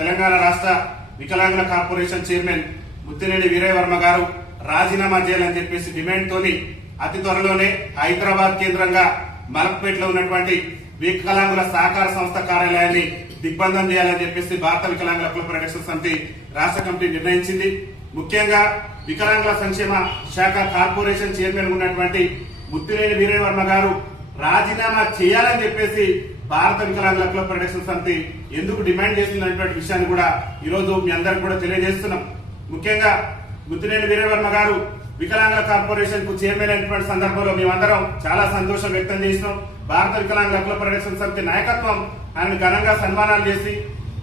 తెలంగాణ రాష్ట్ర వికలాంగుల corporation chairman Muttineni వీరయ్యవర్మ గారు రాజీనామా చేయాలని చెప్పేసి డిమాండ్ తోని అతి త్వరలోనే హైదరాబాద్ కేంద్రంగా మలక్పేటలో ఉన్నటువంటి వికలాంగుల సహకార సంస్థ కార్యాలయాన్ని దిగ్బంధం చేయాలని చెప్పేసి భారత వికలాంగుల హక్కుల పరిరక్షణ సమితి రాష్ట్ర కమిటీ నిర్ణయించింది. ముఖ్యంగా వికలాంగుల సంక్షేమ శాఖ కార్పొరేషన్ చైర్మన్ ఉన్నటువంటి ముత్తినేని వీరయ్యవర్మ గారు రాజీనామా చేయాలని చెప్పేసి భారత వికలాంగుల హక్కుల పరిరక్షణ సమితి ఎందుకు డిమాండ్ చేస్తుందనేటువంటి విషయాన్ని కూడా ఈ రోజు మీ అందరికి కూడా తెలియజేస్తున్నాం. ముఖ్యంగా ముత్తినేని వీరయ్యవర్మ గారు వికలాంగుల కార్పొరేషన్ కు చైర్మన్ అయినటువంటి సందర్భంలో మేమందరం చాలా సంతోషం వ్యక్తం చేసినాం. భారత వికలాంగుల హక్కుల పరిరక్షణ సమితి నాయకత్వం ఆయన ఘనంగా సన్మానాలు చేసి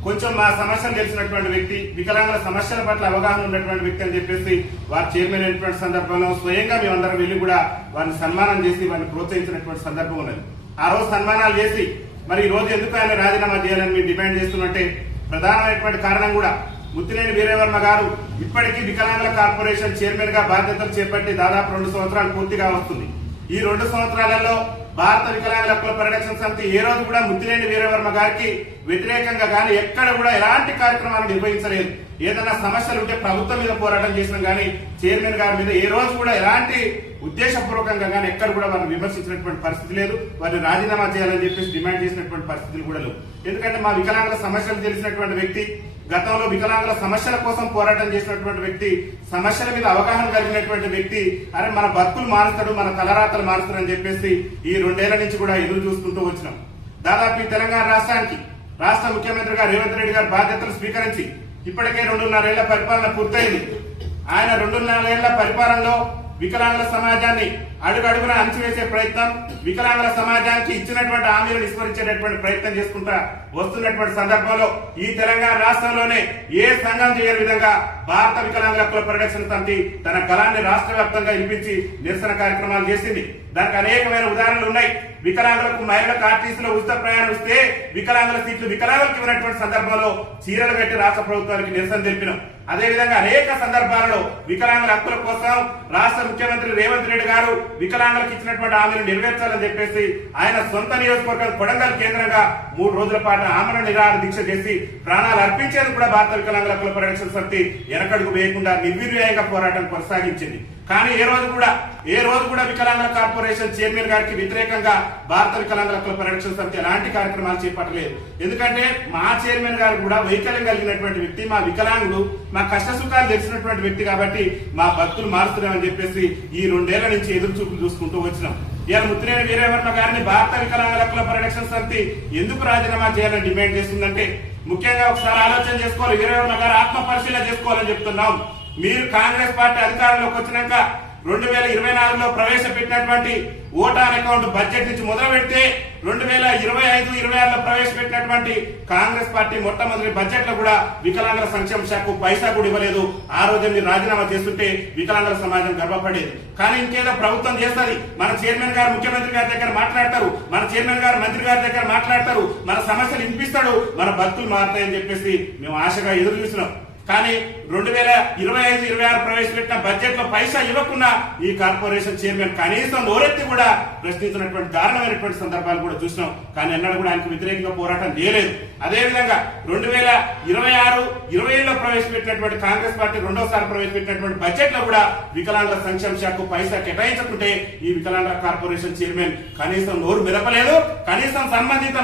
కొంచెం మా సమస్యలు తెలిసినటువంటి వ్యక్తి, వికలాంగుల సమస్యల పట్ల అవగాహన ఉన్నటువంటి వ్యక్తి అని చెప్పేసి వారు చైర్మన్ అయినటువంటి సందర్భంలో స్వయంగా మేమందరం వెళ్లి కూడా వారిని సన్మానం చేసి వారిని ప్రోత్సహించినటువంటి సందర్భం ఉన్నది. ఆ రోజు సన్మానాలు చేసి మరి ఈ రోజు ఎందుకు ఆయన రాజీనామా చేయాలని మేము డిమాండ్ చేస్తున్నట్టే ప్రధానమైనటువంటి కారణం కూడా ముత్తినేని వీరయ్యవర్మ గారు ఇప్పటికీ వికలాంగుల కార్పొరేషన్ చైర్మన్ గా బాధ్యతలు చేపట్టి దాదాపు 2 సంవత్సరాలు పూర్తిగా వస్తుంది. ఈ 2 సంవత్సరాలలో భారత వికలాంగుల హక్కుల పరిరక్షణ సమితి ఏ రోజు కూడా ముత్తినేని వీరయ్యవర్మ గారికి వ్యతిరేకంగా గానీ ఎక్కడ కూడా ఎలాంటి కార్యక్రమాలు నిర్వహించలేదు. ఏదైనా సమస్యలు ఉంటే ప్రభుత్వం మీద పోరాటం చేసినాం గానీ చైర్మన్ గారి మీద ఏ రోజు కూడా ఎలాంటి ఉద్దేశపూర్వకంగా గానీ ఎక్కడ కూడా వారిని విమర్శించినటువంటి పరిస్థితి లేదు. వారిని రాజీనామా చేయాలని చెప్పేసి డిమాండ్ చేసినటువంటి పరిస్థితులు కూడా లేవు. ఎందుకంటే మా వికలాంగుల సమస్యలు తెలిసినటువంటి వ్యక్తి, గతంలో వికలాంగుల సమస్యల కోసం పోరాటం చేసినటువంటి వ్యక్తి, సమస్యల మీద అవగాహన కలిగినటువంటి వ్యక్తి, అరే మన బతుకులు మారుస్తాడు, మన తలరాతలు మారుస్తాడు అని చెప్పేసి ఈ 2 ఏళ్ల నుంచి కూడా ఎదురు చూసుకుంటూ వచ్చినాం. దాదాపు ఈ తెలంగాణ రాష్ట్రానికి రాష్ట్ర ముఖ్యమంత్రిగా రేవంత్ రెడ్డి గారు బాధ్యతలు స్వీకరించి ఇప్పటికే 2.5 ఏళ్ల పరిపాలన పూర్తయింది. ఆయన 2.5 ఏళ్ల పరిపాలనలో వికలాంగుల సమాజాన్ని అడుగడుగున అంచివేసే ప్రయత్నం, వికలాంగుల సమాజానికి ఇచ్చినటువంటి హామీలను విస్మరించేటటువంటి ప్రయత్నం చేసుకుంటా వస్తున్నటువంటి సందర్భంలో ఈ తెలంగాణ రాష్ట్రంలోనే ఏ సంఘం చేయని విధంగా భారత వికలాంగుల హక్కుల పరిరక్షణ సమితి తన గళాన్ని రాష్ట్ర వ్యాప్తంగా వినిపించి నిరసన కార్యక్రమాలు చేసింది. దానికి అనేకమైన ఉదాహరణలు ఉన్నాయి. వికలాంగులకు మహిళలకు ఆర్టీసీలో ఉచిత ప్రయాణం ఇస్తే వికలాంగుల సీట్లు వికలాంగులకు ఇవ్వనటువంటి సందర్భంలో చీరలు పెట్టి రాష్ట్ర ప్రభుత్వానికి నిరసన తెలిపినాం. అదేవిధంగా అనేక సందర్భాలలో వికలాంగుల హక్కుల కోసం రాష్ట్ర ముఖ్యమంత్రి రేవంత్ రెడ్డి గారు వికలాంగులకు ఇచ్చినటువంటి హామీలు నెరవేర్చాలని చెప్పేసి ఆయన సొంత నియోజకవర్గం కొడంగల్ కేంద్రంగా 3 రోజుల పాటు ఆమరణ నిరాహార దీక్ష చేసి ప్రాణాలు అర్పించేందుకు కూడా భారత వికలాంగుల హక్కుల పరిరక్షణ సమితి వెనకడుగు వేయకుండా నిర్వీర్యంగా పోరాటం కొనసాగించింది. కానీ ఏ రోజు కూడా వికలాంగుల కార్పొరేషన్ చైర్మన్ గారికి వ్యతిరేకంగా భారత వికలాంగుల హక్కుల పరిరక్షణ సమితి ఎలాంటి కార్యక్రమాలు చేపట్టలేదు. ఎందుకంటే మా చైర్మన్ గారు కూడా వైకల్యం కలిగినటువంటి వ్యక్తి, మా వికలాంగుడు, మా కష్ట సుఖాలు తెలిసినటువంటి వ్యక్తి కాబట్టి మా బతుకులు మారుస్తున్నామని చెప్పేసి ఈ 2 ఏళ్ల నుంచి ఎదురు చూపులు చూసుకుంటూ వచ్చినాం. ఇవాళ ముత్తినేని వీరయ్యవర్మ గారిని భారత వికలాంగుల హక్కుల పరిరక్షణ సమితి ఎందుకు రాజీనామా చేయాలని డిమాండ్ చేస్తుందంటే ముఖ్యంగా ఒకసారి ఆలోచన చేసుకోవాలి. వీరయ్యవర్మ గారు ఆత్మ పరిశీలన చేసుకోవాలని చెప్తున్నాం. మీరు కాంగ్రెస్ పార్టీ అధికారంలోకి వచ్చినాక 2024లో ప్రవేశపెట్టినటువంటి ఓటాన్ అకౌంట్ బడ్జెట్ నుంచి మొదలు పెడితే 2025-26లో ప్రవేశపెట్టినటువంటి కాంగ్రెస్ పార్టీ మొట్టమొదటి బడ్జెట్ లో కూడా వికలాంగుల సంక్షేమ శాఖకు పైసా కూడా ఇవ్వలేదు. ఆ రోజు మీరు రాజీనామా చేస్తుంటే వికలాంగుల సమాజం గర్వపడేది. కానీ ఇంకేదో ప్రభుత్వం చేస్తుంది, మన చైర్మన్ గారు ముఖ్యమంత్రి గారి దగ్గర మాట్లాడతారు, మన చైర్మన్ గారు మంత్రి గారి దగ్గర మాట్లాడతారు, మన సమస్యలు వినిపిస్తాడు, మన బతుకులు మారుతాయని చెప్పేసి మేము ఆశగా ఎదురు చూసినాం. కానీ 2025-26 ప్రవేశపెట్టిన బడ్జెట్ లో పైసా ఇవ్వకుండా ఈ కార్పొరేషన్ చైర్మన్ కనీసం నోరెత్తి కూడా ప్రశ్నించినటువంటి దారుణమైనటువంటి సందర్భాలు కూడా చూసినాం. కానీ ఎన్నడూ కూడా ఆయనకు వ్యతిరేకంగా పోరాటం చేయలేదు. అదేవిధంగా 2026-27లో ప్రవేశపెట్టినటువంటి కాంగ్రెస్ పార్టీ 2వసారి ప్రవేశపెట్టినటువంటి బడ్జెట్ లో కూడా వికలాంగుల సంక్షేమ శాఖకు పైసా కేటాయించకుంటే ఈ వికలాంగుల కార్పొరేషన్ చైర్మన్ కనీసం నోరు మెదపలేదు. కనీసం సంబంధిత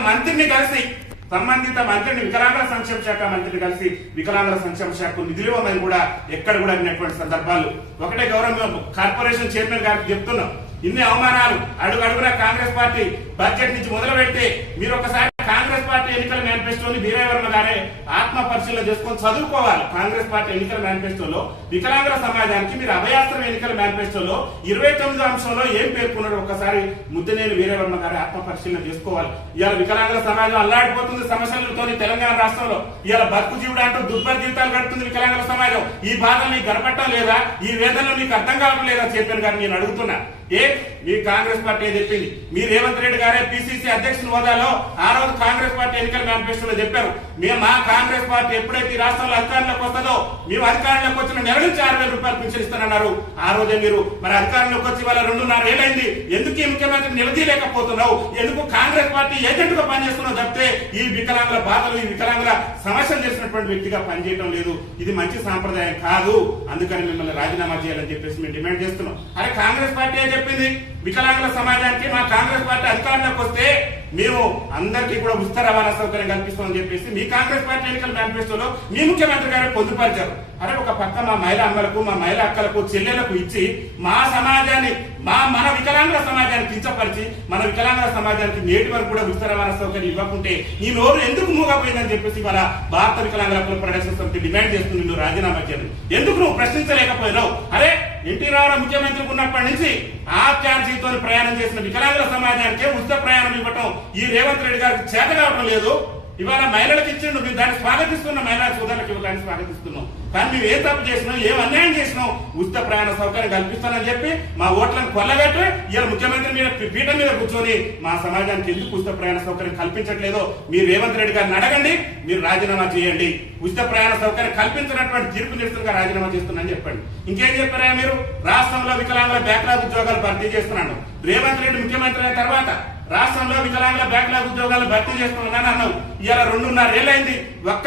మంత్రిని వికలాంగుల సంక్షేమ శాఖ మంత్రిని కలిసి వికలాంగుల సంక్షేమ శాఖకు నిధులు ఇవ్వమని కూడా ఎక్కడ కూడా విన్నటువంటి సందర్భాలు. ఒకటే గౌరవ కార్పొరేషన్ చైర్మన్ గారికి చెప్తున్నాం, ఇన్ని అవమానాలు అడుగడుగున కాంగ్రెస్ పార్టీ బడ్జెట్ నుంచి మొదలు పెడితే మీరు ఒకసారి కాంగ్రెస్ పార్టీ ఎన్నికల మేనిఫెస్టోని వీరయ్యవర్మ గారే ఆత్మ పరిశీలన చేసుకొని చదువుకోవాలి. కాంగ్రెస్ పార్టీ ఎన్నికల మేనిఫెస్టోలో వికలాంగుల సమాజానికి మీరు అభయాస్త్రం ఎన్నికల మేనిఫెస్టోలో 29వ అంశంలో ఏం పేర్కొన్నారో ఒకసారి ముత్తినేని వీరయ్యవర్మ గారి ఆత్మ పరిశీలన చేసుకోవాలి. ఇవాళ వికలాంగుల సమాజం అల్లాడిపోతుంది సమస్యలతో తెలంగాణ రాష్ట్రంలో. ఇవాళ బతుకు జీవుడు అంటూ దుర్భర జీవితాలు గడుపుతుంది వికలాంగుల సమాజం. ఈ బాధలు నీకు గడపట్టం లేదా? ఈ వేదనలు నీకు అర్థం కావడం లేదా? చైర్మన్ గారు నేను అడుగుతున్నా. మీ కాంగ్రెస్ పార్టీ చెప్పింది, మీ రేవంత్ రెడ్డి గారే పిసిసి అధ్యక్షుని హోదాలో ఆ రోజు కాంగ్రెస్ పార్టీ ఎన్నికల మేనిఫెస్టోలో చెప్పారు. మేము మా కాంగ్రెస్ పార్టీ ఎప్పుడైతే ఈ రాష్ట్రంలో అధికారంలోకి వస్తుందో మేము అధికారంలోకి వచ్చిన నెల నుంచి 6,000 రూపాయలు పెన్షన్ ఇస్తానన్నారు. ఆ రోజే మీరు మరి అధికారంలోకి వచ్చి వాళ్ళ 2.5 ఏళ్ళైంది. ఎందుకు ఈ ముఖ్యమంత్రి నిలదీయలేకపోతున్నావు? ఎందుకు కాంగ్రెస్ పార్టీ ఏజెంట్ గా పనిచేస్తున్నావు తప్పితే ఈ వికలాంగుల బాధలు ఈ వికలాంగుల సమస్యలు చేసినటువంటి వ్యక్తిగా పనిచేయడం లేదు. ఇది మంచి సాంప్రదాయం కాదు. అందుకని మిమ్మల్ని రాజీనామా చేయాలని చెప్పేసి మేము డిమాండ్ చేస్తున్నాం. అరే కాంగ్రెస్ పార్టీ ఏం చెప్పింది? వికలాంగుల సమాజానికి మా కాంగ్రెస్ పార్టీ అధికారంలోకి వస్తే మేము అందరికీ కూడా ఉచిత రవాణా సౌకర్యం కల్పిస్తామని చెప్పేసి మీ కాంగ్రెస్ పార్టీ ఎన్నికల మేనిఫెస్టోలో మీ ముఖ్యమంత్రి గారు పొందుపరిచారు. అరే ఒక పక్క మా మహిళా అమ్మలకు మా మహిళా అక్కలకు చెల్లెలకు ఇచ్చి మా సమాజాన్ని మన వికలాంగుల సమాజాన్ని కించపరిచి మన వికలాంగుల సమాజానికి నేటి వరకు కూడా ఉచిత రవాణా సౌకర్యం ఇవ్వకుంటే ఈ నోరు ఎందుకు మూగపోయిందని చెప్పేసి మన భారత వికలాంగుల హక్కుల పరిరక్షణ సమితి డిమాండ్ చేస్తుంది. నువ్వు రాజీనామా చేయాలి. ఎందుకు నువ్వు ప్రశ్నించలేకపోయినావు? అరే ఎన్టీ రామారావు ముఖ్యమంత్రి ఉన్నప్పటి నుంచి ఆత్యార్జీతో ప్రయాణం చేసిన వికలాంగుల సమాజానికి ఉచిత ప్రయాణం ఇవ్వటం ఈ రేవంత్ రెడ్డి గారికి చేత కావటం లేదు. ఇవాళ మహిళలకు ఇచ్చిండు, మేము దాన్ని స్వాగతిస్తున్నాం. మహిళా సోదరులకు ఇవ్వడానికి స్వాగతిస్తున్నాం. కానీ మేము ఏం తప్పు చేసినాం, ఏం అన్యాయం చేసినాం? ఉచిత ప్రయాణ సౌకర్యం కల్పిస్తానని చెప్పి మా ఓట్లను కొల్లగట్టి ఇలా ముఖ్యమంత్రి మీద పీఠం మీద కూర్చొని మా సమాజానికి ఎందుకు ఉచిత ప్రయాణ సౌకర్యం కల్పించట్లేదో మీరు రేవంత్ రెడ్డి గారిని అడగండి. మీరు రాజీనామా చేయండి. ఉచిత ప్రయాణ సౌకర్యం కల్పించినటువంటి తీర్పు నిరసనగా రాజీనామా చేస్తున్నానని చెప్పండి. ఇంకేం చెప్పారా మీరు? రాష్ట్రంలో వికలాంగుల బ్యాక్లాగ్ ఉద్యోగాలు భర్తీ చేస్తున్నాను. రేవంత్ రెడ్డి ముఖ్యమంత్రి అయిన తర్వాత రాష్ట్రంలో వికలాంగుల బ్యాక్లాగ్ ఉద్యోగాలు భర్తీ చేస్తున్నానని అన్నావు. ఇలా 2.5 ఏళ్ళైంది. ఒక్క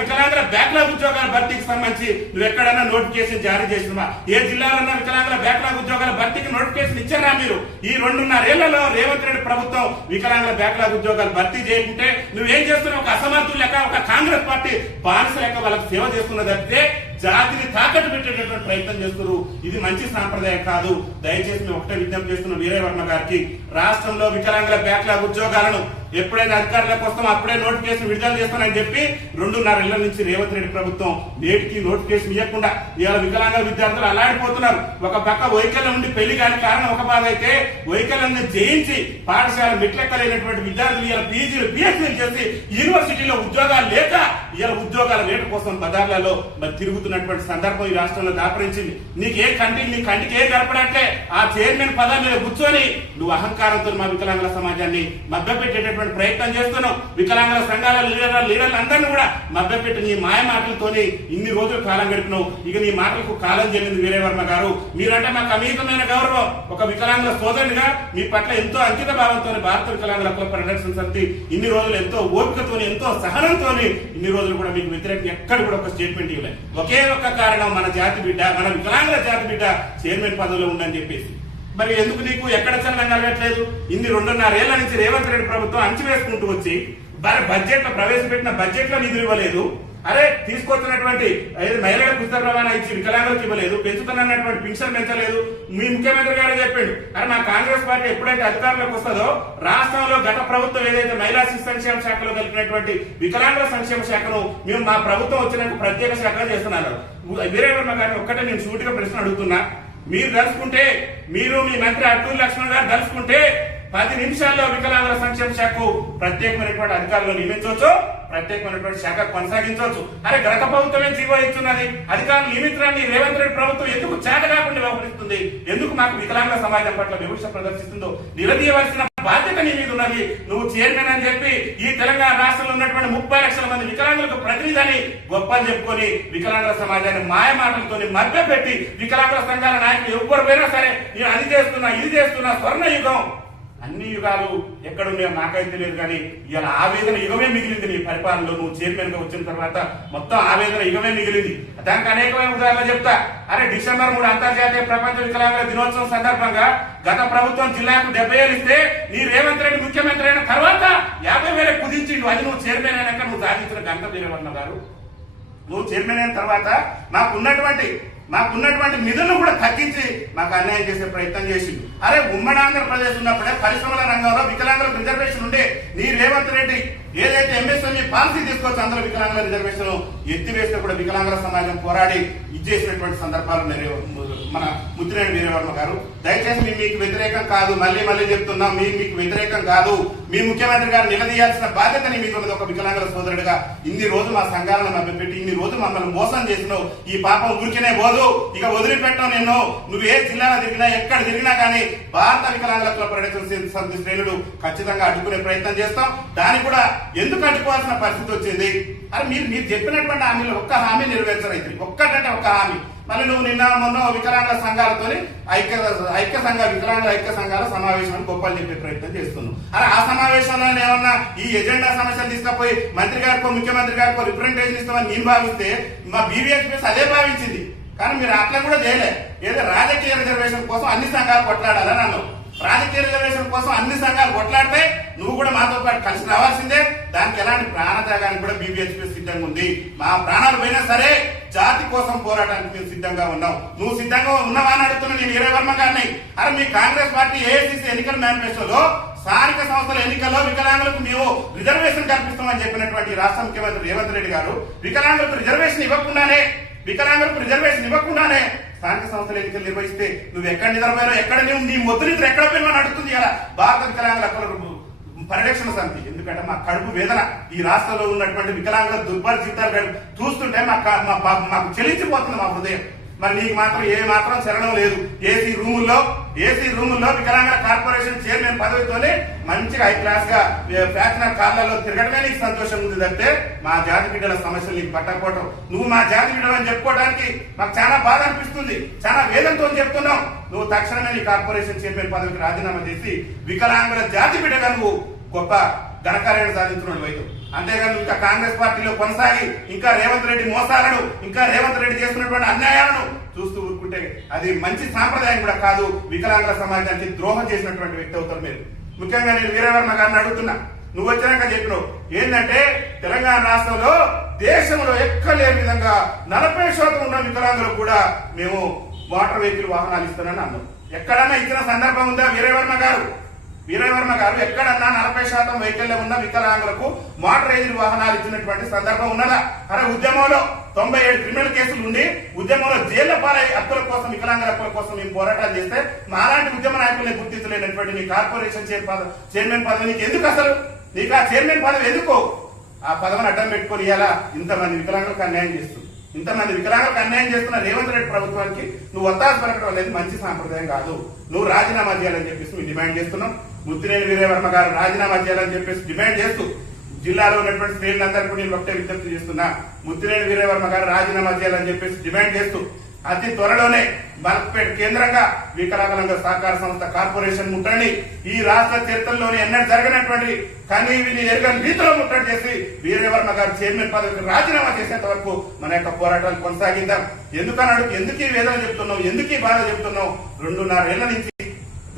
వికలాంగుల బ్యాక్లాగ్ ఉద్యోగాల భర్తీకి సంబంధించి నువ్వు ఎక్కడైనా నోటిఫికేషన్ జారీ చేసినవా? ఏ జిల్లాలో వికలాంగుల బ్యాక్లాగ్ ఉద్యోగాల భర్తీకి నోటిఫికేషన్ ఇచ్చారా మీరు? ఈ 2.5 ఏళ్లలో రేవంత్ రెడ్డి ప్రభుత్వం వికలాంగుల బ్యాక్లాగ్ ఉద్యోగాలు భర్తీ చేయకుంటే నువ్వేం చేస్తున్నావు? ఒక అసమర్థులు లెక్క, ఒక కాంగ్రెస్ పార్టీ బానిస లెక్క వాళ్ళకి సేవ చేస్తున్నది తప్పితే జాతిని తాకట్టు పెట్టేటటువంటి ప్రయత్నం చేస్తున్నారు. ఇది మంచి సాంప్రదాయం కాదు. దయచేసి మేము ఒకటే విజ్ఞప్తి చేస్తున్నాం వీరయ్య వర్మ గారికి, రాష్ట్రంలో వికలాంగుల బ్యాక్లాగ్ ఉద్యోగాలను ఎప్పుడైతే అధికారులకు వస్తామో అప్పుడే నోటిఫికేషన్ విడుదల చేస్తానని చెప్పి 2.5 ఏళ్ల నుంచి రేవంత్ రెడ్డి ప్రభుత్వం నేటికి నోటిఫికేషన్ ఇవ్వకుండా ఇవాళ వికలాంగ విద్యార్థులు అలాడిపోతున్నారు. ఒక పక్క వైకల్యం ఉండి పెళ్లి కాని కారణం ఒక బాధ అయితే వైకల్యం జయించి పాఠశాల మెట్లెక్కలేనటువంటి విద్యార్థులు ఇలా పీజీలు పిహెచ్డీలు చేసి యూనివర్సిటీలో ఉద్యోగాలు లేక ఇలా ఉద్యోగాల వేట కోసం బజార్లలో తిరుగుతున్నటువంటి సందర్భం ఈ రాష్ట్రంలో దాపరించింది. నీ కంటికి ఏ గడపడంటే ఆ చైర్మన్ పదవి మీద కూర్చొని నువ్వు అహంకారంతో మా వికలాంగుల సమాజాన్ని మభ్యపెట్టేటటువంటి ప్రయత్నం చేస్తున్నావు. వికలాంగుల సంఘాల లీడర్లు అందరినీ కూడా మభ్యపెట్టి నీ మాయ మాటలతోని ఇన్ని రోజులు కాలం గడిపినావు. ఇక నీ మాటలకు కాలం చెల్లింది వీరయ్య వర్మ గారు. మీరంటే మాకు అమితమైన గౌరవం. ఒక వికలాంగుల సోదరుడిగా మీ పట్ల ఎంతో అంకిత భావంతో భారత వికలాంగుల హక్కుల పరిరక్షణ సమితి ఇన్ని రోజులు ఎంతో ఓపికతో ఎంతో సహనంతో ఇన్ని రోజులు కూడా మీకు వ్యతిరేకంగా ఎక్కడ కూడా ఒక స్టేట్మెంట్ ఇవ్వలేదు. ఒకే ఒక్క కారణం మన జాతి బిడ్డ, మన వికలాంగుల జాతి బిడ్డ చైర్మన్ పదవిలో ఉందని చెప్పేసి. మరి ఎందుకు నీకు ఎక్కడ చలనం కలగట్లేదు? ఇన్ని 2.5 ఏళ్ల నుంచి రేవంత్ రెడ్డి ప్రభుత్వం అంచివేసుకుంటూ వచ్చి బడ్జెట్ లో ప్రవేశపెట్టిన బడ్జెట్ లో నిధులు ఇవ్వలేదు. అరే తీసుకొస్తున్నటువంటి మహిళలకు ఉచిత రవాణా ఇచ్చి వికలాంగులకు ఇవ్వలేదు. పెంచుతున్నటువంటి పెన్షన్ పెంచలేదు. మీ ముఖ్యమంత్రి గారు చెప్పాడు. అరే మా కాంగ్రెస్ పార్టీ ఎప్పుడైతే అధికారంలోకి వస్తుందో రాష్ట్రంలో గత ప్రభుత్వం ఏదైతే మహిళా శిశు సంక్షేమ శాఖలో కలిపినటువంటి వికలాంగుల సంక్షేమ శాఖను మేము మా ప్రభుత్వం వచ్చినాక ప్రత్యేక శాఖగా చేస్తున్నారు. వీరయ్య వర్మ గారిని ఒక్కటే నేను సూటిగా ప్రశ్న అడుగుతున్నా. మీరు దలుచుకుంటే, మీరు మీ మంత్రి అట్టూరి లక్ష్మణ్ గారు దలుచుకుంటే 10 నిమిషాల్లో వికలాంగుల సంక్షేమ శాఖకు ప్రత్యేకమైనటువంటి అధికారులు నియమించవచ్చు, ప్రత్యేకమైనటువంటి శాఖ కొనసాగించవచ్చు. అరే గత ప్రభుత్వమే జీవో ఇస్తున్నది. అధికారులు నియమించడాన్ని రేవంత్ రెడ్డి ప్రభుత్వం ఎందుకు చేత కాకుండా వ్యవహరిస్తుంది? ఎందుకు మాకు వికలాంగుల సమాజం పట్ల వివక్ష ప్రదర్శిస్తుందో నిలదీయవలసిన బాధ్యత నీ మీద ఉన్నది. నువ్వు చైర్మన్ అని చెప్పి ఈ తెలంగాణ రాష్ట్రంలో ఉన్నటువంటి 30 లక్షల మంది వికలాంగులకు ప్రతినిధి గొప్పని చెప్పుకొని వికలాంగుల సమాజాన్ని మాయ మాటలతో మభ్యపెట్టి వికలాంగుల సంఘాల నాయకులు ఎవ్వరు పోయినా సరే నేను అది చేస్తున్నా ఇది చేస్తున్నా స్వర్ణ యుగం అన్ని యుగాలు ఎక్కడున్నాయో నాకైతే తెలియదు. కానీ ఇలా ఆవేదన యుగమే మిగిలింది నీ పరిపాలనలో. నువ్వు చైర్మన్ గా వచ్చిన తర్వాత మొత్తం ఆవేదన యుగమే మిగిలింది. దానికి అనేకమైన ఉదాహరణలు చెప్తా. అరే December 3 అంతర్జాతీయ ప్రపంచ వికలాంగుల దినోత్సవం సందర్భంగా గత ప్రభుత్వం జిల్లాకు 70,000 ఇస్తే నీ రేవంత్ రెడ్డి ముఖ్యమంత్రి అయిన తర్వాత 50,000 కుదించిండు. అది నువ్వు చైర్మన్ అయినాక నువ్వు సాధించిన ఘనత వీరయ్య వర్మ గారు. నువ్వు చైర్మన్ అయిన తర్వాత మాకున్నటువంటి నిధులను కూడా తగ్గించి మాకు అన్యాయం చేసే ప్రయత్నం చేసింది. అరే ఉమ్మడి ఆంధ్రప్రదేశ్ ఉన్నప్పుడే పరిశ్రమల రంగంలో వికలాంగులకు రిజర్వేషన్ ఉండే నీ రేవంత్ రెడ్డి ఏదైతే ఎంఎస్ఎంఈ పాలసీ తీసుకొచ్చి అందరూ వికలాంగుల రిజర్వేషన్ ఎత్తివేస్తే కూడా వికలాంగుల సమాజం పోరాడి ఇచ్చేసినటువంటి సందర్భాలు మన ముద్దినేని వీరయ్య వర్మ గారు. దయచేసి మీకు వ్యతిరేకం కాదు, మళ్ళీ చెప్తున్నాం, మీకు వ్యతిరేకం కాదు. మీ ముఖ్యమంత్రి గారు నిలదీయాల్సిన బాధ్యతని మీకు ఉన్నది. ఒక వికలాంగుల సోదరుడిగా ఇన్ని రోజు మా సంఘాలను మభ్యపెట్టి ఇన్ని రోజు మమ్మల్ని మోసం చేసినావు. ఈ పాపం ఊరికినే పోదు, ఇక వదిలిపెట్టావు. నేను నువ్వు ఏ జిల్లాలో తిరిగినా ఎక్కడ తిరిగినా కానీ భారత వికలాంగుల క్లబ్ ఫెడరేషన్ సమితి శ్రేణులు ఖచ్చితంగా అడ్డుకునే ప్రయత్నం చేస్తాం. దానికి కూడా ఎందుకు అడ్డుకోవాల్సిన పరిస్థితి వచ్చింది? అరే మీరు చెప్పినటువంటి హామీలు ఒక్క హామీ నెరవేర్చరైతే, ఒక్కటంటే ఒక్క హామీ. మళ్ళీ నువ్వు నిన్న మొన్న వికలాంగుల సంఘాలతో వికలాంగుల ఐక్య సంఘాల సమావేశాన్ని గొప్పలు చెప్పే ప్రయత్నం చేస్తున్నావు. అరే ఆ సమావేశంలో ఏమన్నా ఈ ఎజెండా సమస్యలు తీసుకపోయి మంత్రి గారికో ముఖ్యమంత్రి గారికో రిప్రజెంటేషన్ ఇస్తామని నేను భావిస్తే మా బీవీఎస్పీఎస్ అదే భావించింది. కానీ మీరు అట్లా కూడా చేయలే. ఏదో రాజకీయ రిజర్వేషన్ కోసం అన్ని సంఘాలు కొట్లాడాలని అన్నావు. రాజకీయ రిజర్వేషన్ కోసం అన్ని సంఘాలు కొట్లాడితే నువ్వు కూడా మాతో పాటు కలిసి రావాల్సిందే. దానికి ఎలాంటి ప్రాణత్యాగానికి కూడా బీబీహెచ్పీ సిద్ధంగా ఉంది. మా ప్రాణాలు పోయినా సరే జాతి కోసం పోరాటానికి మేము సిద్ధంగా ఉన్నాం. నువ్వు సిద్ధంగా ఉన్నావా అని అడుగుతున్నా నేను వీరయ్య వర్మ గారిని. అరే మీ కాంగ్రెస్ పార్టీ ఏఐసీసీ ఎన్నికల మేనిఫెస్టోలో స్థానిక సంస్థల ఎన్నికల్లో వికలాంగులకు మేము రిజర్వేషన్ కల్పిస్తామని చెప్పినటువంటి రాష్ట్ర ముఖ్యమంత్రి రేవంత్ రెడ్డి గారు వికలాంగులకు రిజర్వేషన్ ఇవ్వకుండానే స్థానిక సంస్థల ఎన్నికలు నిర్వహిస్తే నువ్వు ఎక్కడ నిద్రపోయారో, ఎక్కడ నువ్వు నీ మొద్దునిద్ర ఎక్కడ పోయినా అడుగుతుంది కదా భారత వికలాంగుల పరిరక్షణ సమితి. ఎందుకంటే మా కడుపు వేదన, ఈ రాష్ట్రంలో ఉన్నటువంటి వికలాంగుల దుర్భర జీవితాలు చూస్తుంటే మాకు చెల్లించిపోతుంది మా హృదయం. మరి నీకు మాత్రం ఏ మాత్రం శరణం లేదు. ఏసీ రూముల్లో వికలాంగుల కార్పొరేషన్ చైర్మన్ పదవితోనే మంచిగా హై క్లాస్ గా ఫ్యాషనర్ కార్లలో తిరగడమే నీకు సంతోషం ఉంది తప్పితే మా జాతి బిడ్డల సమస్యలు నీకు పట్టకపోవటం, నువ్వు మా జాతి బిడ్డలు అని చెప్పుకోవడానికి మాకు చాలా బాధ అనిపిస్తుంది. చాలా వేదంతో చెప్తున్నావు. నువ్వు తక్షణమే నీ కార్పొరేషన్ చైర్మన్ పదవికి రాజీనామా చేసి వికలాంగుల జాతి బిడ్డగా నువ్వు గొప్ప ఘనకార్యాన్ని సాధించున్నాడు వైద్యం. అంతేగాని ఇంకా కాంగ్రెస్ పార్టీలో కొనసాగి ఇంకా రేవంత్ రెడ్డి మోసాలను, ఇంకా రేవంత్ రెడ్డి చేస్తున్నటువంటి అన్యాయాలను చూస్తూ ఊరుకుంటే అది మంచి సాంప్రదాయం కూడా కాదు. వికలాంగుల సమాజానికి ద్రోహం చేసినటువంటి వ్యక్తి అవుతారు మీరు. ముఖ్యంగా నేను వీరయ్య వర్మ గారిని అడుగుతున్నా, నువ్వు వచ్చినాక చెప్పినావు ఏంటంటే తెలంగాణ రాష్ట్రంలో దేశంలో ఎక్కలేని విధంగా 40% ఉన్న వికలాంగులకు కూడా మేము మోటార్ వెహికల్ వాహనాలు ఇస్తానని అన్నాం. ఎక్కడన్నా ఇచ్చిన సందర్భం ఉందా వీరయ్య వర్మ గారు ఎక్కడన్నా 40% వెహికల్ ఉన్న వికలాంగులకు మోటార్ వెహికల్ వాహనాలు ఇచ్చినటువంటి సందర్భం ఉన్నదా? అరే ఉద్యమంలో 97 క్రిమినల్ కేసులు ఉండి ఉద్యమంలో జైళ్ల పాలై హక్కుల కోసం, వికలాంగుల హక్కుల కోసం మేము పోరాటాలు చేస్తే మాలాంటి ఉద్యమ నాయకుల్ని గుర్తించలేనటువంటి నీ కార్పొరేషన్ చైర్మన్ పదవి నీకు ఎందుకు? అసలు నీకు ఆ చైర్మన్ పదవి ఎందుకు? ఆ పదవిని అడ్డం పెట్టుకుని ఇలా ఇంతమంది వికలాంగులకు అన్యాయం చేస్తుంది. ఇంతమంది వికలాంగులకు అన్యాయం చేస్తున్న రేవంత్ రెడ్డి ప్రభుత్వానికి నువ్వు ఒత్తాసు పలకడం అనేది మంచి సాంప్రదాయం కాదు. నువ్వు రాజీనామా చేయాలని చెప్పేసి మేము డిమాండ్ చేస్తున్నాం. ముత్తినేని వీరయ్య వర్మ గారు రాజీనామా చేయాలని చెప్పేసి డిమాండ్ చేస్తూ జిల్లాలో ఉన్నటువంటి శ్రేణులందరికీ నేను ఒకటే విజ్ఞప్తి చేస్తున్నా. ముత్తినేని వీరయ్య వర్మ గారు రాజీనామా చేయాలని చెప్పేసి డిమాండ్ చేస్తూ అతి త్వరలోనే మలక్పేట కేంద్రంగా వికలాంగుల సహకార సంస్థ కార్పొరేషన్ ముట్టండి ఈ రాష్ట్ర చరిత్రలోనే ఎన్నడూ జరగనటువంటి కానీ వీళ్ళు ఎరగని రీతిలో ముట్టడి చేసి వీరయ్య వర్మ గారు చైర్మన్ పదవికి రాజీనామా చేసేంత వరకు మన యొక్క పోరాటాలు కొనసాగిద్దాం. ఎందుకు ఈ వేదన చెప్తున్నావు, ఎందుకు ఈ బాధ చెప్తున్నావు? 2.5 ఏళ్ల నుంచి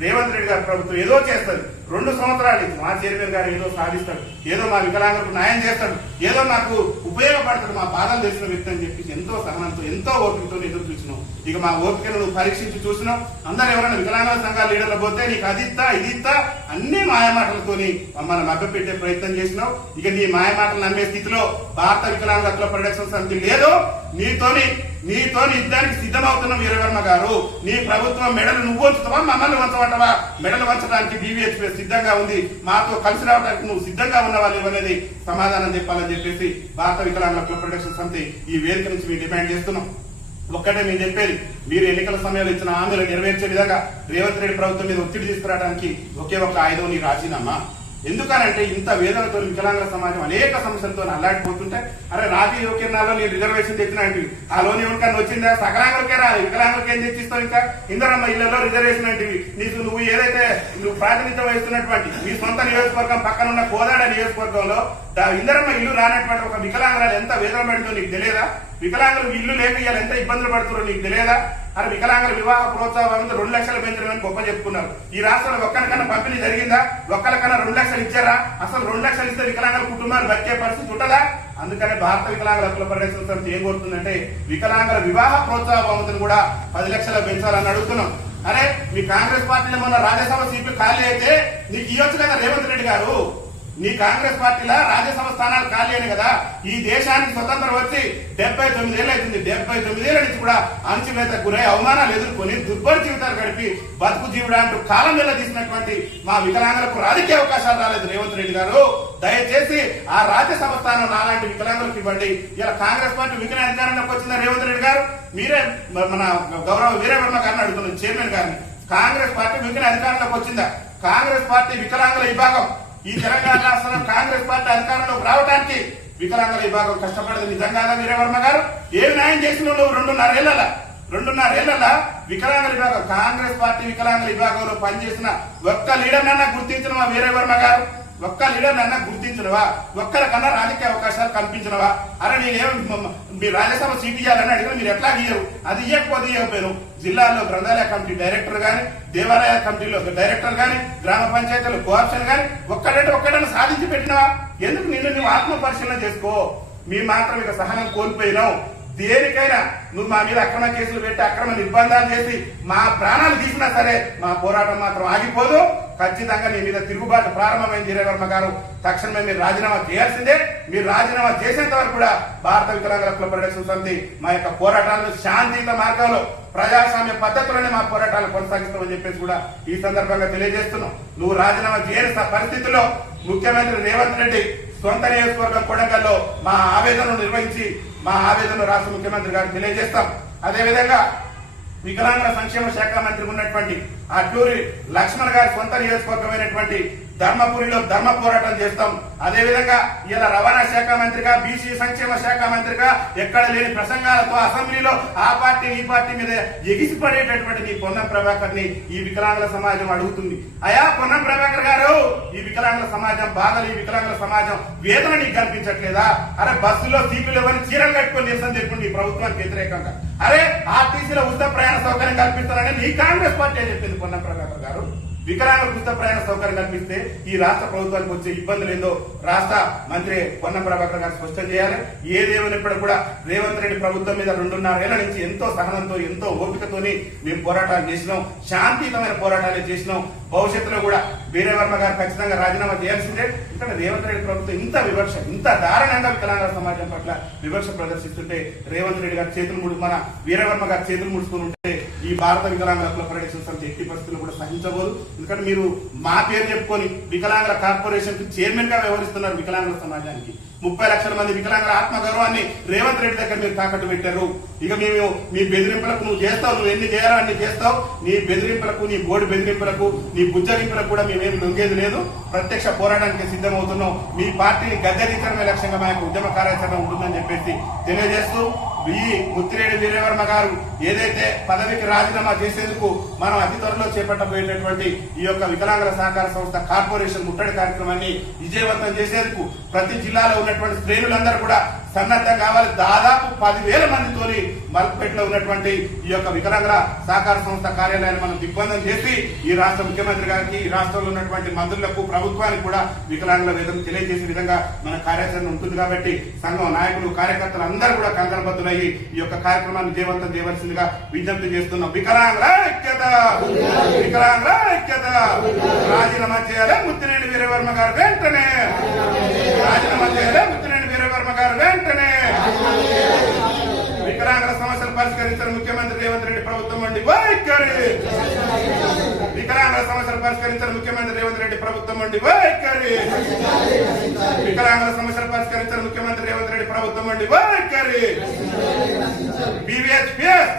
రేవంత్ రెడ్డి గారి ప్రభుత్వం ఏదో చేస్తుంది. 2 సంవత్సరాలు మా చైర్మన్ గారు ఏదో సాధిస్తాడు, ఏదో మా వికలాంగులకు న్యాయం చేస్తాడు, ఏదో నాకు ఉపయోగపడతాడు, మా బాధలు తెలిసిన వ్యక్తి అని చెప్పి ఎంతో సహనంతో ఎంతో ఓపికతో ఎదురు చూసినావు. ఇక మా ఓపికను నువ్వు పరీక్షించి చూసినావు. అందరూ ఎవరైనా వికలాంగుల సంఘాల లీడర్లు పోతే నీకు అదిత్తా ఇదిత్తా అన్ని మాయమాటలతోని మమ్మల్ని మభ్యపెట్టే ప్రయత్నం చేసినావు. ఇక నీ మాయమాటలు నమ్మే స్థితిలో భారత వికలాంగుల హక్కుల పరిరక్షణ సమితి లేదు. నీతోని యుద్ధానికి సిద్ధమవుతున్నాం వీరయ్య వర్మ గారు. నీ ప్రభుత్వం మెడలు నువ్వు వంచుతావా, మమ్మల్ని వంచమంటావా? మెడలు వంచడానికి బీవీహెచ్పీ సిద్ధంగా ఉంది. మాతో కలిసి రావడానికి నువ్వు సిద్ధంగా ఉన్నావా లేవనేది సమాధానం చెప్పాలని చెప్పేసి భారత వికలాంగుల హక్కుల పరిరక్షణ సమితి ఈ వేదిక నుంచి మేము డిమాండ్ చేస్తున్నాం. ఒక్కటే మేము చెప్పేది, మీరు ఎన్నికల సమయంలో ఇచ్చిన హామీలు నెరవేర్చే విధంగా రేవంత్ రెడ్డి ప్రభుత్వం మీద ఒత్తిడి తీసుకురావడానికి ఒకే ఒక్క ఆయుధం నీ రాజీనామా. ఎందుకనంటే ఇంత వేదనతో వికలాంగుల సమాజం అనేక సమస్యలతో అల్లాడిపోతుంటే అరే రాజీవ్ కిరణాల్లో నేను రిజర్వేషన్ తెచ్చినట్టు ఆ లోన్ ఎవరికన్నా వచ్చిందా? సకలాంగులకే రాదు, వికలాంగులకి ఏం తెచ్చిస్తావు? ఇంకా ఇందరమ్మ ఇళ్లలో రిజర్వేషన్ అంటే నువ్వు ఏదైతే ప్రాతినిధ్యం వహిస్తున్నటువంటి మీ సొంత నియోజకవర్గం పక్కనున్న కోదాడ నియోజకవర్గంలో ఇందరమ్మ ఇల్లు రానటువంటి ఒక వికలాంగురాలు ఎంత వేదన పడిందో నీకు తెలియదా? వికలాంగులు ఇల్లు లేక ఇవాళ ఎంత ఇబ్బందులు పడుతున్నారో నీకు తెలియదా? అరే వికలాంగుల వివాహ ప్రోత్సాహం 2 లక్షలు పెంచడమని గొప్ప చెప్పుకున్నారు. ఈ రాష్ట్రంలో ఒక్కరికన్నా పంపిణీ జరిగిందా? ఒక్కరికన్నా 2 లక్షలు ఇచ్చారా? అసలు 2 లక్షలు ఇస్తే వికలాంగుల కుటుంబాలు బతికే పరిస్థితి ఉంటుందా? అందుకనే భారత వికలాంగుల హక్కుల పరిరక్షణ సమితి ఏం కోరుతుందంటే వికలాంగుల వివాహ ప్రోత్సాహ బహుమతిని కూడా 10 లక్షలు పెంచాలని అడుగుతున్నాం. అరే మీ కాంగ్రెస్ పార్టీలో మొన్న రాజ్యసభ సీట్లు ఖాళీ అయితే నీకు ఇవ్వచ్చు కదా రేవంత్ రెడ్డి గారు. నీ కాంగ్రెస్ పార్టీలో రాజ్యసభ స్థానాలు ఖాళీ అని కదా ఈ దేశానికి స్వతంత్రం వచ్చి 79 ఏళ్ళు అవుతుంది. 79 ఏళ్ల నుంచి కూడా అణచివేత గురై అవమానాలు ఎదుర్కొని దుర్భర జీవితాలు గడిపి బతుకు జీవుడు అంటూ కాలం వెళ్ళ తీసినటువంటి మా వికలాంగులకు రాజకీయ అవకాశాలు రాలేదు రేవంత్ రెడ్డి గారు. దయచేసి ఆ రాజ్యసభ స్థానం నాలాంటి వికలాంగులకు ఇవ్వండి. ఇలా కాంగ్రెస్ పార్టీ వికలాంగ అధికారంలోకి వచ్చిందా రేవంత్ రెడ్డి గారు? మీరే మన గౌరవ వీరవర్మ గారిని అడుగుతున్నాం, చైర్మన్ గారిని. కాంగ్రెస్ పార్టీ వికలాంగ అధికారంలోకి వచ్చిందా? కాంగ్రెస్ పార్టీ వికలాంగుల విభాగం ఈ తెలంగాణ రాష్ట్రంలో కాంగ్రెస్ పార్టీ అధికారంలోకి రావడానికి వికలాంగుల విభాగం కష్టపడదు. నిజంగా వీరవర్మ గారు ఏమి న్యాయం చేసిన నువ్వు 2.5 ఏళ్ల వికలాంగుల విభాగం కాంగ్రెస్ పార్టీ వికలాంగుల విభాగంలో పనిచేసిన ఒక్క లీడర్ నన్నా గుర్తించిన వీరవర్మ గారు? ఒక్క లీడర్ నన్నా గుర్తించినవా? ఒక్కరికన్నా రాజకీయ అవకాశాలు కల్పించినవా? అరే నేనేం మీ రాజ్యసభ సీట్ ఇవ్వాలని అడిగిన మీరు ఎట్లా ఇయ్యరు? అది ఇవ్వకపోతే ఇవ్వకపోయాను. జిల్లాలో గ్రంథాలయ కమిటీ డైరెక్టర్ గాని, దేవాలయ కమిటీలో డైరెక్టర్ గాని, గ్రామ పంచాయతీలో కోఆప్షన్ గాని ఒక్కడన్నా సాధించి పెట్టినవా? ఎందుకు నువ్వు ఆత్మ పరిశీలన చేసుకో. మీ మాత్రం ఇక సహనం కోల్పోయినావు. దేనికైనా నువ్వు మా మీద అక్రమ కేసులు పెట్టి అక్రమ నిర్బంధాలు చేసి మా ప్రాణాలు తీసినా సరే మా పోరాటం మాత్రం ఆగిపోదు. ఖచ్చితంగా నీ మీద తిరుగుబాటు ప్రారంభమైంది వీరవర్మ గారు. తక్షణమే మీరు రాజీనామా చేయాల్సిందే. మీరు రాజీనామా చేసేంత వరకు కూడా భారత వికలాంగుల హక్కుల పరిరక్షణ సమితి మా యొక్క పోరాటాలను శాంతియుత మార్గంలో ప్రజాస్వామ్య పద్ధతిలోనే మా పోరాటాలు కొనసాగిస్తామని చెప్పేసి కూడా ఈ సందర్భంగా తెలియజేస్తున్నాం. నువ్వు రాజీనామా చేయని పరిస్థితుల్లో ముఖ్యమంత్రి రేవంత్ రెడ్డి సొంత నియోజకవర్గం కొడంగల్లో మా ఆవేదనను నిర్వహించి మా ఆవేదనను రాష్ట్ర ముఖ్యమంత్రి గారికి తెలియజేస్తాం. అదేవిధంగా వికలాంగుల సంక్షేమ శాఖ మంత్రి ఉన్నటువంటి అడ్లూరి లక్ష్మణ్ గారి సొంత నియోజకవర్గమైనటువంటి ధర్మపురిలో ధర్మ పోరాటం చేస్తాం. అదేవిధంగా ఇలా రవాణా శాఖ మంత్రిగా, బీసీ సంక్షేమ శాఖ మంత్రిగా ఎక్కడ లేని ప్రసంగాలతో అసెంబ్లీలో ఆ పార్టీ ఈ పార్టీ మీద ఎగిసిపడేటటువంటి నీ పొన్నం ప్రభాకర్ ని ఈ వికలాంగుల సమాజం అడుగుతుంది. అయా పొన్నం ప్రభాకర్ గారు, ఈ వికలాంగుల సమాజం బాధలు, ఈ వికలాంగుల సమాజం వేదన నీకు కనిపించట్లేదా? అరే బస్సులో సీట్లు ఎవరిని చీరలు కట్టుకొని నిరసన తెలుపుకుంది ఈ ప్రభుత్వానికి వ్యతిరేకంగా. అరే ఆర్టీసీలో ఉచిత ప్రయాణ సౌకర్యం కల్పిస్తారని నీ కాంగ్రెస్ పార్టీ చెప్పింది పొన్నం ప్రభాకర్ గారు. వికలాంగులకు ఉచిత ప్రయాణ సౌకర్యం కల్పిస్తే ఈ రాష్ట్ర ప్రభుత్వానికి వచ్చే ఇబ్బందులు ఏందో రాష్ట్ర మంత్రి పొన్నం ప్రభాకర్ గారు స్పష్టం చేయాలి. ఏదేమైనప్పుడు కూడా రేవంత్ రెడ్డి ప్రభుత్వం మీద 2.5 ఏళ్ల నుంచి ఎంతో సహనంతో ఎంతో ఓపికతోని మేము పోరాటాలు చేసినాం. శాంతియుతమైన పోరాటాలు చేసినాం. భవిష్యత్తులో కూడా వీరవర్మ గారు ఖచ్చితంగా రాజీనామా చేయాల్సిందే. ఇక్కడ రేవంత్ రెడ్డి ప్రభుత్వం ఇంత దారుణంగా వికలాంగుల సమాజం పట్ల వివక్ష ప్రదర్శిస్తుంటే రేవంత్ రెడ్డి గారి చేతులు మన వీరవర్మ గారి చేతులు ముడుచుకుని ఉంటే ఈ భారత వికలాంగుల హక్కుల పరిరక్షణ సమితి ఎట్టి పరిస్థితులు కూడా సహించబోదు. ఎందుకంటే మీరు మా పేరు చెప్పుకొని వికలాంగుల కార్పొరేషన్ కి చైర్మన్ గా వ్యవహరిస్తున్నారు. వికలాంగుల సమాజానికి 30 లక్షల మంది వికలాంగుల ఆత్మగౌరవాన్ని రేవంత్ రెడ్డి దగ్గర మీరు తాకట్టు పెట్టారు. ఇక మేము మీ బెదిరింపులకు నువ్వు చేస్తావు, నువ్వు ఎన్ని చేయాలో అన్ని చేస్తావు. నీ బెదిరింపులకు, నీ బోర్డు బెదిరింపులకు, నీ బుజ్జగింపులకు కూడా మేమేమి లొంగేది లేదు. ప్రత్యక్ష పోరాటానికి సిద్ధమవుతున్నాం. మీ పార్టీని గద్దెదించడమే లక్ష్యంగా మా యొక్క ఉద్యమ కార్యాచరణ ఉంటుందని చెప్పేసి తెలియజేస్తూ ఈ ముత్తిరెడ్డి వీరవర్మ గారు ఏదైతే పదవికి రాజీనామా చేసేందుకు మనం అతి త్వరలో చేపట్టబోయేటటువంటి ఈ యొక్క వికలాంగుల సహకార సంస్థ కార్పొరేషన్ ముట్టడి కార్యక్రమాన్ని విజయవంతం చేసేందుకు ప్రతి జిల్లాలో ఉన్నటువంటి శ్రేణులందరూ కూడా సన్నద్ధం కావాలి. దాదాపు 10,000 మందితోని మల్పేటలో ఉన్నటువంటి ఈ యొక్క వికలాంగుల సహకార సంస్థ కార్యాలయాన్ని మనం దిగ్బంధం చేసి ఈ రాష్ట్ర ముఖ్యమంత్రి గారికి, ఈ రాష్ట్రంలో ఉన్నటువంటి మంత్రులకు, ప్రభుత్వానికి కూడా వికలాంగుల వేదన తెలియజేసే విధంగా మన కార్యాచరణ ఉంటుంది. కాబట్టి సంఘం నాయకులు, కార్యకర్తలు అందరూ కూడా కంకణబద్దులయ్యి ఈ యొక్క కార్యక్రమాన్ని విజయవంతం చేయవలసిందిగా విజ్ఞప్తి చేస్తున్నాం. వికలాంగుల ఐక్యత, వికలాంగుల ఐక్యత. రాజీనామా చేయాలి ముత్తిరెడ్డి వీరవర్మ గారు వెంటనే. రాజీనామా చేయాలి ముత్తిరెడ్డి వీరవర్మ గారు వెంటనే. వికలాంగుల సమస్యలు పరిష్కరించిన ముఖ్యమంత్రి రేవంత్ రెడ్డి ప్రభుత్వం వంటి వైఖరి. వికలాంగుల సమస్యలు పరిష్కరించిన ముఖ్యమంత్రి రేవంత్ రెడ్డి ప్రభుత్వం వంటి వైఖరి. వికలాంగుల సమస్యలు పరిష్కరించిన ముఖ్యమంత్రి రేవంత్ రెడ్డి ప్రభుత్వం వంటి వైఖరి. BVHPS